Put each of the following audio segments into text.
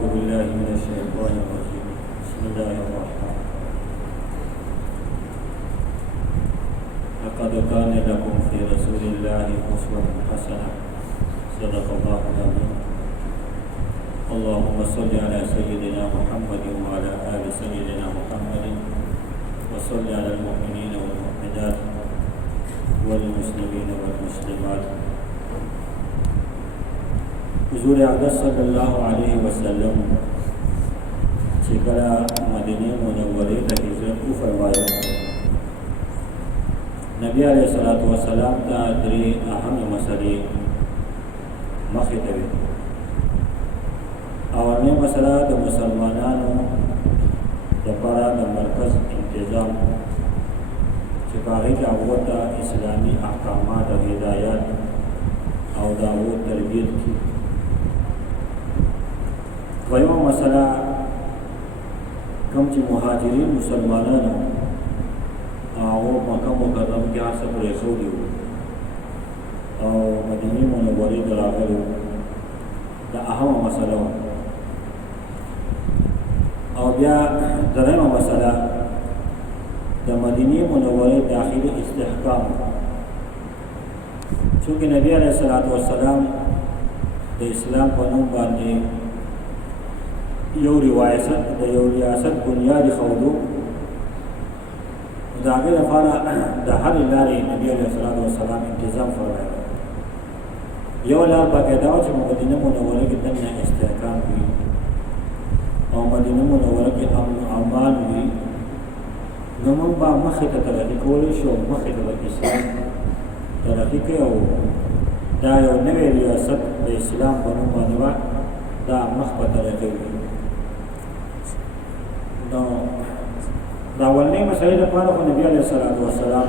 أعوذ بالله من الشيطان الرجيم بسم الله الرحمن لقد كان لكم في رسول الله أسوة حسنة صدق الله العظيم اللهم صل على سيدنا محمد وعلى آل سيدنا محمد وصل على المؤمنين والمؤمنات والمسلمين والمسلمات حضور اقدس صلی الله علیه وسلم چې کله مدینه منوره ته هجرت وفرمایو نبی علیہ الصلوۃ والسلام ته درې اهم مسلې مخې ته وي. اولنۍ مسله د مسلمانانو لپاره د مرکز انتظام چې په هغې کې هغو ته اسلامي احکامات او هدایات او د هغو تربیت کړي. دویمه مسله کوم چې مهاجرین مسلمانانو هغو مکه مکرمه کې هر څه پرېښودي وو او مدینې منورې ته راغلي وو، دا اهمه مسله وه. او بیا دریمه مسله د مدینې منورې داخلي استحکام، چونکې نبی علیه الصلاة والسلام د اسلام په نوم باندې یو ریاست بنیاد ښودو، د هغې لپاره د هرې لارې نبي علیه الصلاة والسلام انتظام فرمایي. یو لار پکې دا وه چې مدینه منوره کې دننه استحکام وي او مدینه منوره کې امن و امان وي، نو موږ به مخې ته ترقي کولی شو، مخې ته به اسلام ترقي کوي او دا یو نوی ریاست د اسلام په نوم باندې به دا مخ په ترقي وي. نو دا اولنۍ مسئلې لپاره خو نبي علیه الصلاة والسلام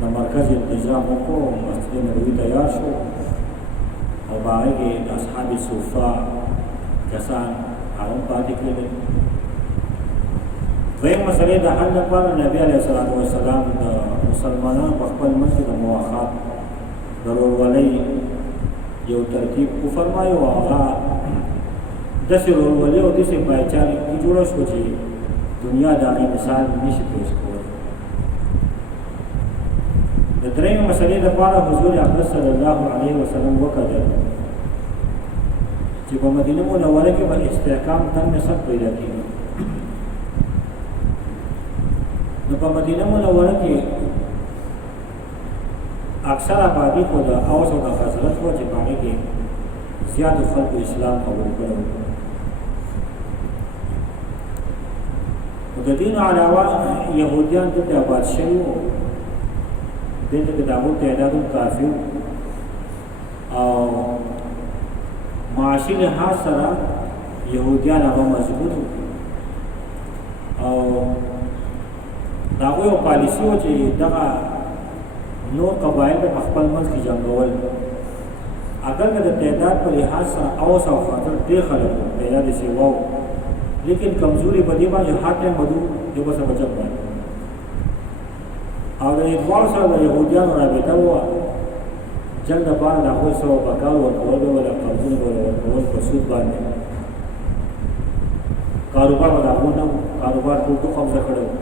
د مرکز انتظام وکړو، مسجد نبوي تیار شو او په هغې کې د اصحاب صفه کسان هغه هم پاتې کړل. دویم مسئلې د حل لپاره نبي علیه الصلاة والسلام د مسلمانانو په خپل منځ کې د مواخات د ورورولۍ یو ترتیب وفرمایو او هغه داسې ورورولي او داسې بایچاري جوړه شوه چې دنیا د هغې مثال نشي پیش کولی. د درېیمې مسلې لپاره حضور اقدس صلی الله علیه وسلم وکتل چې په مدینه منوره کې به استحکام تنګ نسب پیدا کېږي. نو په مدینه منوره کې اکثر آبادي خو د اوس او د خزرج وه چې په هغې کې زیاتو خلکو اسلام قبول کړی. د دین علاوه یهودیان دلته آباد شوي وو، دلته کې د هغو تعداد هم کافي او معاشي لحاظ سره یهودیان هغه مضبوط وو او د هغوی یو پالیسي وه چې دغه نور قبایل به په خپل منځ کې جنګول. اگر که د تعداد په لحاظ سره اوس او خاطر ډېر خلک وو، تعداد یې سیوا وو، لیکن کمزوری بدی باندې هر ټایم بدو یو بل سره بچت باندې او د دواړو سره د یهودیانو رابطه وه. جنګ دپاره د هغوی سوه بکار ورکول به وله قرضونه به ورکول په سود باندې. کاروبار به د هغو نه وو، کاروبار ټول تو قبضه کړی وو.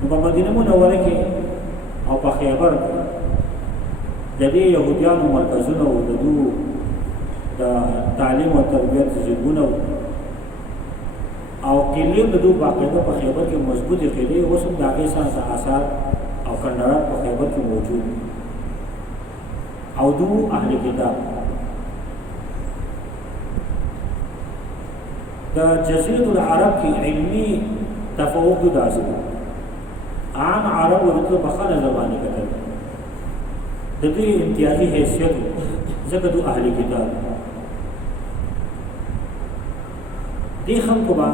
نو په مدینه منوره کې او په خیبر د دې یهودیانو مرکزونه وو، د دوی د تعلیم او تربیت ځایونه او قلې د دوی باقاعده په خیبر کې مضبوطې قلې اوس هم د هغې آثار او کندرات په خیبر کې موجود او دوی اهل کتاب. د جزیرة العرب کې علمي تفوق دوی داسې و، عام عرب ورته په ښه نظر باندې کتل، د دوی امتیازي حیثیت و ځکه دوی اهل کتاب. دی خلکو به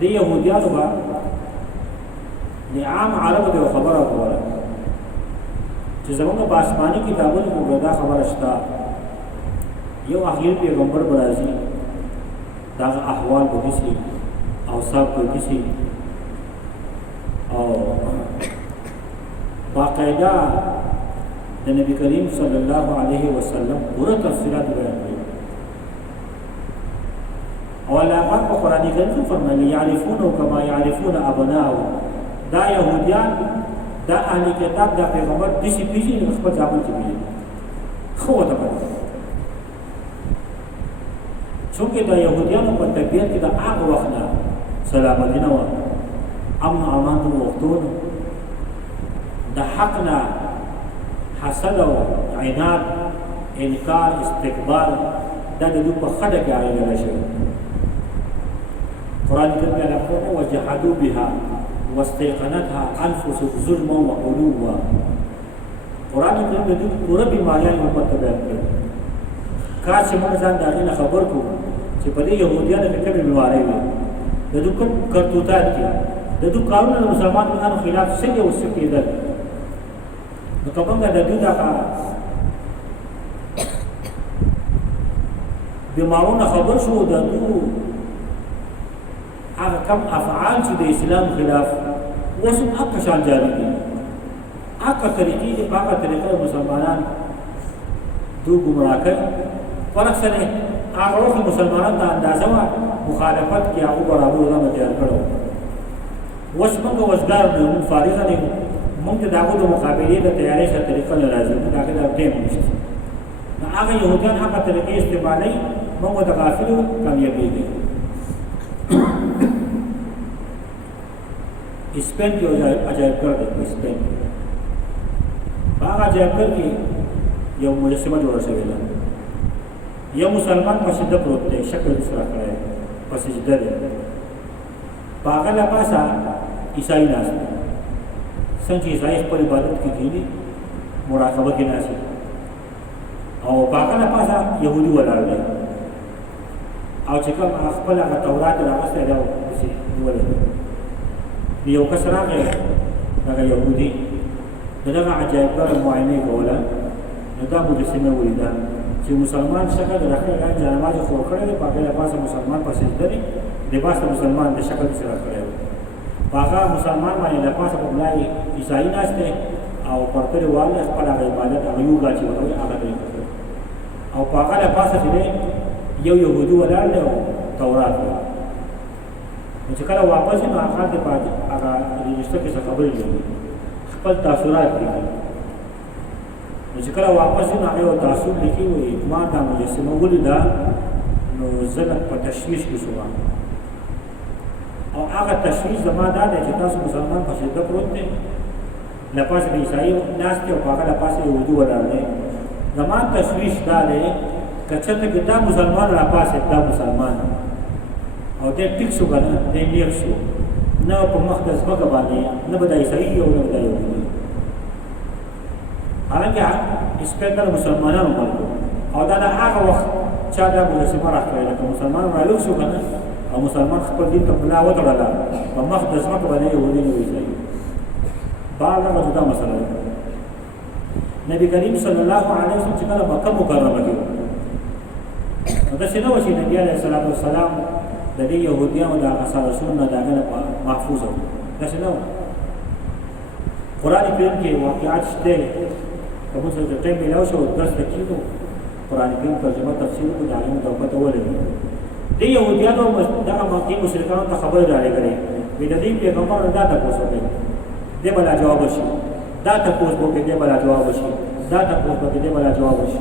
د یهودیانو به د عام عربو ته یو خبره کوله چې زموږ په آسماني کتابونو کې دا خبره شته، یو اخیر پیغمبر به راځي، د هغه احوال به داسې اوصاف به داسې او باقاعده د د نبی کریم صلی الله علیه وسلم پوره تفصیلات بیان کړي او الله پاک په قران کریم فرمایي يعرفونه كما يعرفون ابناءهم دا يهوديان دا اهل کتاب دا پیغمبر دشي پیږي خپل ځامن کې پیږي خو ته پته چونکه دا يهوديانو په طبيعت کې دا هغه وخت نه سلامتی نه و امن امان د وختونو د حق نه حسد او عناد انکار استکبار دا د دوی په خډه کې راغلی شي قرآن کریم الله فرمایي وجحدوا بها واستيقنتها انفسهم ظلما وعلوا قرآن کریم د دوی پوره بیماریان په پته بیان کړي کار چې موږ ځان دا نه خبر کو چې په دې يهوديانو کې کومه بیماری وي د دوی کوم کرتوتات دي د دوی قانون د مسلمانانو خلاف څنګه وسه کېدل نو کومه د دوی دا بیمارونه خبر شو د دوی هغه کم افعال چې د اسلام خلاف اوس هم هغه شان جاری دي هغه طریقې دي هغه طریقې مسلمانان دوی ګمراه کوي فرق سره هغه وخت مسلمانان د اندازه مخالفت کې هغه برابر نه تیار کړو اوس موږ وزګار نه فارغ نه موږ د هغه د مقابلې د تیارې سره طریقه نه راځي دا کې د ټیم نشته نو هغه يهوديان هغه طریقې استعمالي موږ د غافلو کامیابی دي اسپین کې عجایب کړ دي اسپین هغه عجایب کړ کې یو مجسمه جوړه شوې ده یو مسلمان په سجده پروت دی شکل سره کړی په سجده دی په هغه له پاسه عیسائی ناست دی څنګه عیسائی خپل عبادت کې کېږي مراقبه کې ناست او په هغه له پاسه یهودي ولاړ دی او چې کوم خپل هغه تورات راغستی دی داسې نیولی یو کس راغی هغه یهودي د دغه عجایبګره معاینه یې کوله نو دا مجسمه ولیده چې مسلمان شکل راخه غان جنماز خور کړی دی په هغه پاسه مسلمان په سجده دی لباس مسلمان د شکل سره کړی په هغه مسلمان باندې د پاسه په بلای عیسائی ناشته او پرتر والے خپل عبادت هغه یو غاچي وروي هغه دی او په هغه پاسه چې یو یهودي ولاړ دی تورات نو چې کله واپس نو هغه د پاتې هغه رجسټر کې څه خبرې دي خپل تاثیرات دي نو چې کله واپس نو هغه تاثیر لیکي وي ما دا مجسمه ولیدا نو زنه په تشویش کې شو او هغه تشویش زما دا دی چې تاسو مسلمان په شدت پروت دي لپاسه د عیسائی ناس ته او هغه لپاسه یهودي ولاړ دی زما تشویش دا دی کچته کې دا مسلمان لپاسه دا مسلمان او دې ټیک شو کنه دې نیک شو نه په مقدس بګه باندې نه به د عیسائی او نه د یهودي حالانکه اسپیکر مسلمانانو ملک او دا هغه وخت چا دا مجسمه راکړی لکه مسلمان معلوم شو کنه او مسلمان خپل دین ته بلا وتړله په مقدس بګه باندې یهودي نه عیسائی بعد هغه دا مسله ده نبی کریم صلی الله علیه وسلم چې کله مکه مکرمه کې دا څنګه و چې نبی علیه الصلاۃ والسلام د دې يهوديانو د اساسونو نه داغه محفوظ و دا څنګه قرآن کریم کې واقعات شته کوم څه چې ټیم ملاو شو درس کېږي قرآن کریم ترجمه تفسیر کو داغه د پته ولري دې يهوديانو دغه مکه مشرکانو ته خبر راغلي وي د دې پیغمبر دا تاسو ته دې بلا جواب شي دا تاسو به دې بلا جواب شي دا تاسو به دې بلا جواب شي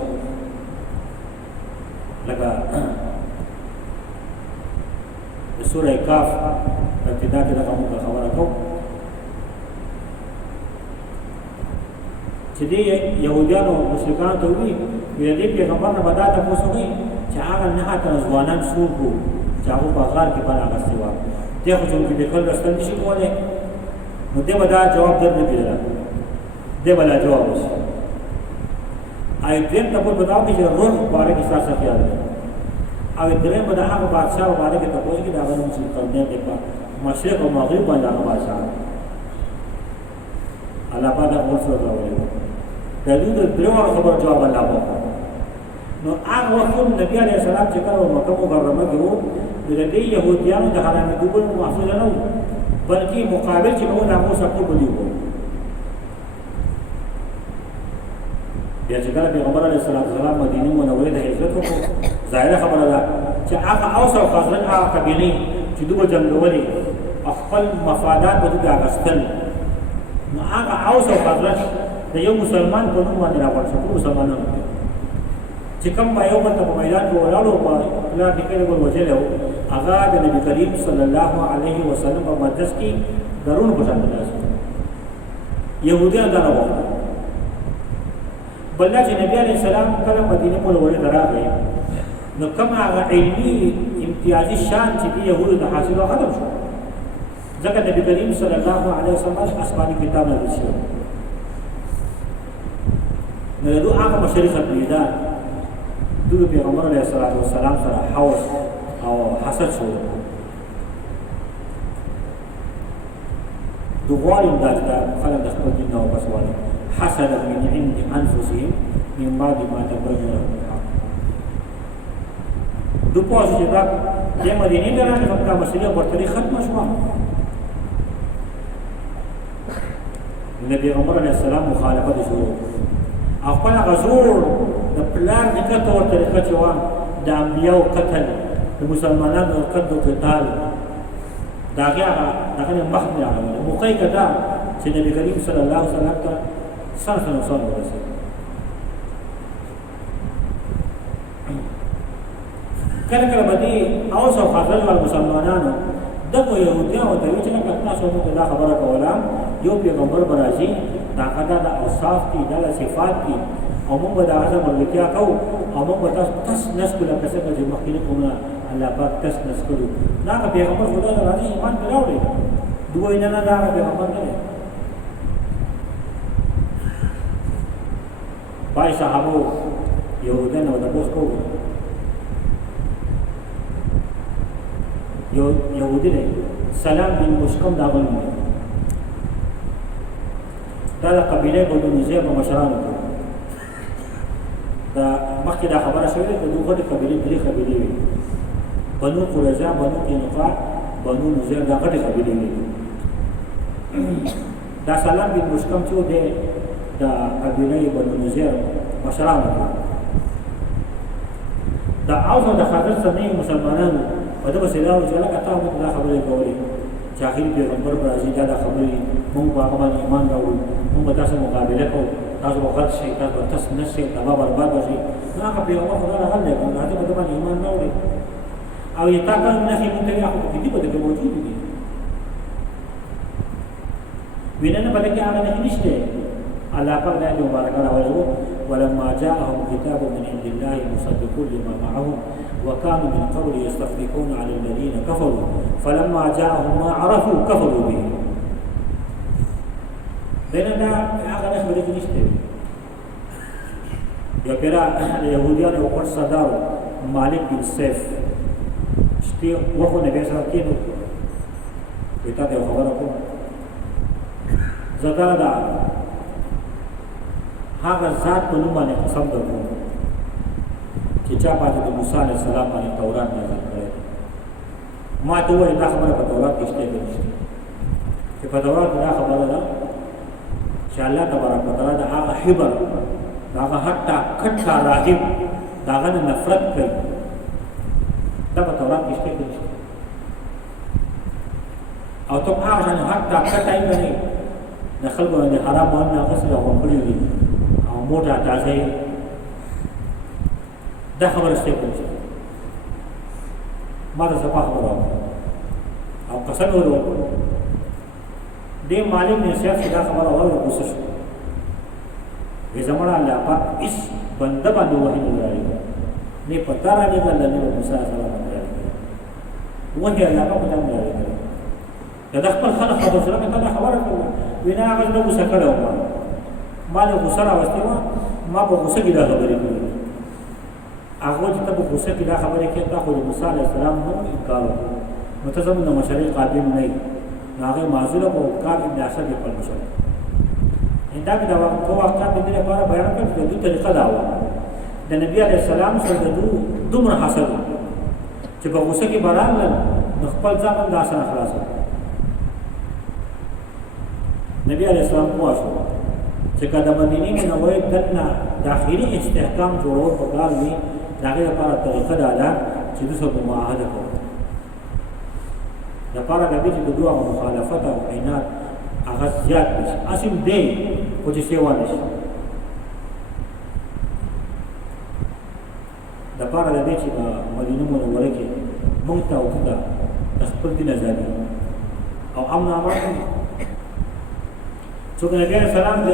لکه سورہ کاف ابتدا کې دغه موږ خبره کوو چې دې يهودانو مشرکان ته وی دې پیغمبر نه بدات تاسو کوي چې هغه نه هاته ځوانان شو کو چې هغه په غار کې باندې غستې و دې خو چې د خپل رسل نشي کولای نو دې ودا جواب درنه کیږي دې ولا جواب وشي آی دې ته په بداو کې روح باره کې ساسه خیال دی او درې په هغه بادشاہ باندې کې تاسو کې دا غوښتل چې کړنه دې په مشرق او مغرب باندې هغه بادشاہ الله پاک اوس راوړي دا دې درو خبر جواب الله پاک نو هغه وخت نبی عليه السلام چې کله مکه مکرمه کې وو د دې يهوديانو د حرام دوبل محفوظ نه وو بلکې مقابل چې موږ هغه څه په بلی وو بیا چې کله پیغمبر علیه السلام مدینه منورې ته هجرت وکړو ظاهره خبره ده چې هغه اوس او خزرج هغه قبیلې چې دوی جنګولې خپل مفادات به دوی اخیستل نو هغه اوس او خزرج د یو مسلمان په نوم باندې راغونډ شو مسلمانانو چې کوم یو بل په میدان کې ولاړو په پلان کې کېږي وجلې وو هغه د نبی کریم صلی الله علیه وسلم په مجلس کې درون بشان دي يهوديان دا راغلل بل چې نبی عليه السلام کله مدینه منورې ته راغی نو کوم هغه علمي امتیازي شان چې دی يهودو ته حاصل ختم شو ځکه نبی کریم صلی الله علیه وسلم آسماني کتاب نازل شو نو دغه هغه مشرقه پیدا دوی پیغمبر علیه السلام سره حوس او حسد شو دوغوالم دا خلق د خپل دین او بسواله حسد من عند انفسهم من بعد ما تبين لهم الحق دو پوه چې دا د مدینې د راغلي په مسله برتري ختمه شوه د پیغمبر علیه السلام مخالفت شروع خپل غزور د پلان د کته او طریقه چې و د انبیاء قتل د مسلمانانو قتل او قتال دا هغه مخنی راغلی موقع کدا چې نبی کریم صلی الله علیه وسلم ته سره ورسېد کله کله باندې اوس او خزرج او مسلمانانو دغه يهوديانو ته چې تاسو ته دا خبره کوله یو پیغمبر برازي دا قدا د اوصاف دي د صفات دي او موږ دا هغه ملګرتیا کوو او موږ تاسو نسکو لکه څنګه چې مخکې کومه الله پاک تاسو نسکو دا پیغمبر خدا راځي ایمان راوړي دوی نه دا پیغمبر نه پای صحابو يهودان او د پوس کو يهودي له سلام بن مشکم دا غوښنه دا قبيله بنو نزير په مشرانو دا مخکې دا خبره شوې ده د دوه قبيله درې قبيله وي بنو قریظه بنو قینقاع بنو نزير دا غټه قبيله وي دا سلام بن مشکم چې دا قبيله بنو نزير مشرانو دا اوس د خاطر سمې مسلمانانو په دغه سلاو چې لکه تاسو دا خبره کوي چې اخر پیغمبر راځي دا خبرې موږ په هغه باندې ایمان راوړو موږ تاسو مقابله کوو تاسو وخت شي تاسو نشئ تبا برباد شي هغه پیغمبر خدا راغلی کوم هغه په باندې ایمان راوړي او یې تاسو نه هیڅ مونږ ته هغه په دې باندې موجود دي ویننه په دې هغه نه نشته الله پاک دې مبارک راوړو ولما جاءهم كتاب من عند الله مصدق لما معهم وكانوا من قبل يستفتحون على الذين كفروا فلما جاءهم ما عرفوا كفروا به دنا دا هغه خبرې نشته یا پیرا يهوديان او قرص صداو مالک بن سيف شتي وخو نبي سره کېدو وتا ته خبره کوم زدا دا هغه ذات په نوم باندې قسم درکوم چې چا پاتې د موسی عليه السلام باندې تورات نازل کړی ما ته وایي دا خبره په تورات کې شته چې په تورات دا خبره ده چې الله تبارک وتعالى دا هغه حبر دا هغه حتی کټه راهب دا هغه نفرت کوي دا په تورات کې شته او ته هغه نه حتی کټه یې نه د خلکو باندې حرام باندې غسل او کړی دي او موټه تازه دا خبره شته کوم ما ته صفه خبره او قسم ورو دې مالک نه سیاست دا خبره وره کوشش وي زموږ الله پاک اس بنده باندې وحی نه راځي نه پتا راځي د الله موسی سره باندې وحی الله پاک ته نه راځي دا خپل خلک خبر سره کله خبره کوي وینا هغه نو څه کړو ما له غسر واستي ما په غسر کې دا خبرې کوي هغه چې په غسر کې دا خبرې کوي دا خو موسی عليه السلام نو انکار وکړ متزم نو مشرق قابل نه هغه معذور او کار ابن اسد په مشرق اندا کې دا واقعا په دې لپاره بیان کړل چې د دې طریقه دا و د نبی عليه السلام سره د دومره حسد چې په غسر کې باران نه خپل ځان د اسانه خلاص نبی علیہ السلام پوښتنه چې کله مدینه منورې دنه داخلي استحکام جوړول پکار وي دا هغه لپاره طریقه ده چې د څه معاهده کوي د لپاره د دې چې دوه مخالفت او عینات هغه زیات نشي اصل دی او چې سیوا نشي د لپاره د دې چې مدینه منوره کې مونږ ته او ته خپل دین ازادي او امن امان چې نبی سلام د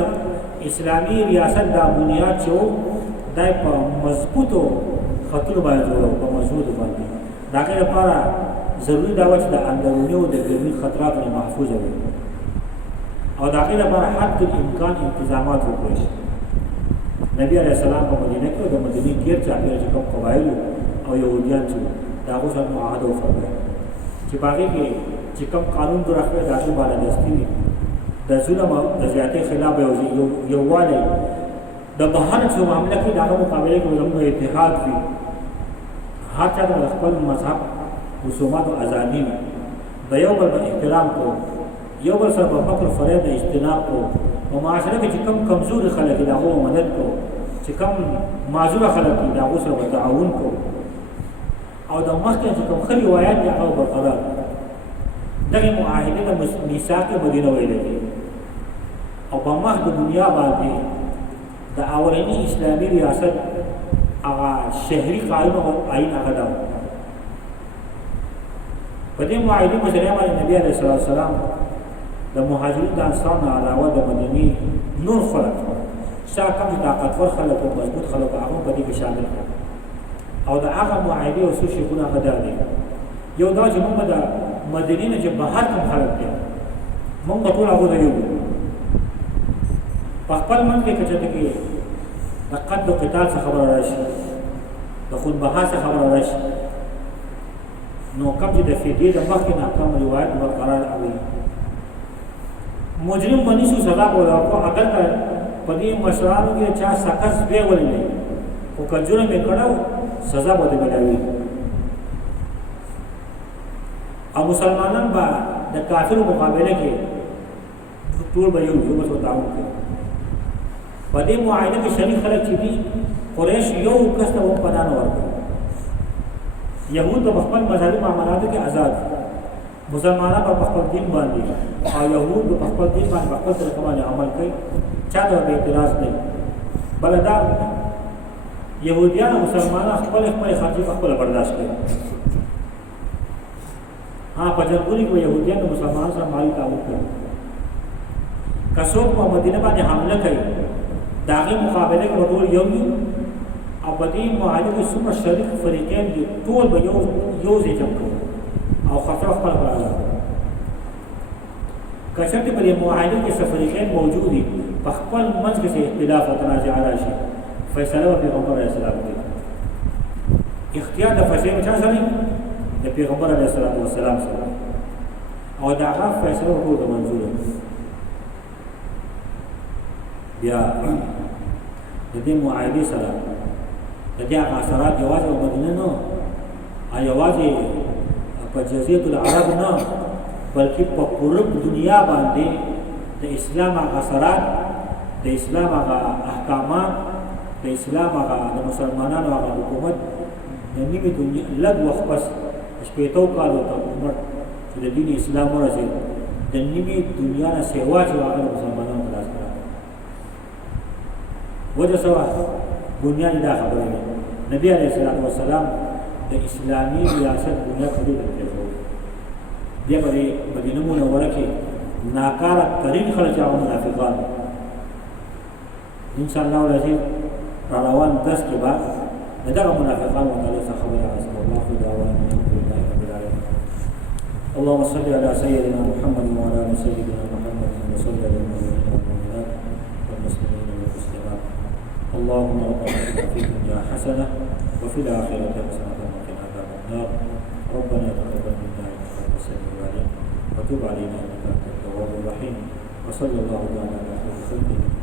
اسلامي ریاست د بنیاد چې دای په مضبوطو خطر باندې جوړو په مضبوط باندې دا لپاره ضروري دا و چې د اندرونی او د ګرمي خطرات نه محفوظ وي او دا لپاره حد الامکان انتظامات وکړي نبی علیہ السلام په مدینه کې د مدینه کې چې کوم قبایل او یهودیان چې دا غوښه معاهده وکړه چې باقي کې چې کوم قانون درخه داخل باندې دستي د ظلم او د زیاتې خلاف یو والی د بهر څو معاملې کې دغه مقابله کې زموږ اتحاد وي هر چا د خپل مذهب رسومات او ازادي د یو بل احترام کو یو بل سره په فقر فریب اجتناب کو او معاشره کې چې کم کمزور خلک دي هغه مدد کو چې کم معذور خلک دي هغه سره تعاون کو او د مخکې چې کوم خلی روایت دي هغه برقرار دغه معاهده د میثاق مدینه ویل دي او په مخ د دنیا باندې د اولنی اسلامي ریاست هغه شهري قانون او آئین هغه ده په دې معاهده مجرم نبی عليه الصلاه والسلام د مهاجرین د انصار نه علاوه د مدینه نور خلک شاکم طاقتور خلک او مضبوط خلک هغه په دې کې شامل او د هغه معاهده او څه شیونه غدا دي یو دا چې موږ د مدینه چې بهر کوم خلک دي موږ ټول هغه دی په خپل من کې کچته کې د قد او قتال څخه خبر راشي د خود بها څخه خبر راشي نو کوم چې د فدیه د مخکې نه کوم روایت برقرار اوي مجرم باندې شو سزا ورکړه اگر په دې مشرانو کې چا سکس به ولې او کجوره مې کړو سزا به ملوي او مسلمانان با د کافرو مقابله کې ټول به یو څه تعاون کوي په دې معاهده کې شریک خلک چې دي قریش یو کس ته هم پناه نه ورکوي یهود په خپل مذهبي معاملاتو کې آزاد مسلمانان په خپل دین باندې او یهود په خپل دین باندې په خپل طریقه باندې عمل کوي چا ته به اعتراض نه بل دا یهودیان او مسلمانان خپل خارجي په خپل برداشت کوي په جنګونی کې يهوديان او مسلمانانو سره مالي تعامل کوي کڅوړ په مدینه باندې حمله کوي داغه مقابله کې ټول یو او په دې معاهده کې څومره شریک فریقین دي ټول به یو ځای جمع کوي او خطر خپل راځي کچته په دې معاهده کې فریقین موجود دي په خپل منځ کې اختلاف او تنازع راشي فیصله پیغمبر علیه السلام کوي اختیار د فیصله چا سره د پیغمبر علیه السلام سره او دا هغه فیصله ورته منظور بیا د دې معاهده سره د دې اثرات یوازې په مدینه نه یوازې په جزیره العرب نه بلکې په پوره دنیا باندې د اسلام اثرات د اسلام احکامات د اسلام د مسلمانانو حکومت د نیمه دنیا لږ وخت پس شپېتو کالو ته عمر چې د دین اسلام ورسېد د نیمه دنیا نه سیوا چې هغه مسلمانانو ته راځي وجه سوا بنیاد دا خبره ده نبی علیہ السلام د اسلامي ریاست بنیاد خبره ده دی په مدینه منوره کې ناکاره ترین خلک او منافقان ان شاء الله ولازم روان درس کې بعد دغه منافقان وتعالى خبره عزم الله دعوانا الحمد لله رب العالمين اللهم صل على سيدنا محمد وعلى ال سيدنا محمد وصل على المؤمنين والمؤمنات والمسلمين والمسلمات اللهم ربنا اتنا في الدنيا حسنه وفي الاخره حسنه وقنا عذاب النار ربنا تقبل منا انك انت السميع العليم وتب علينا انك انت التواب الرحيم وصلى الله على خير خلقه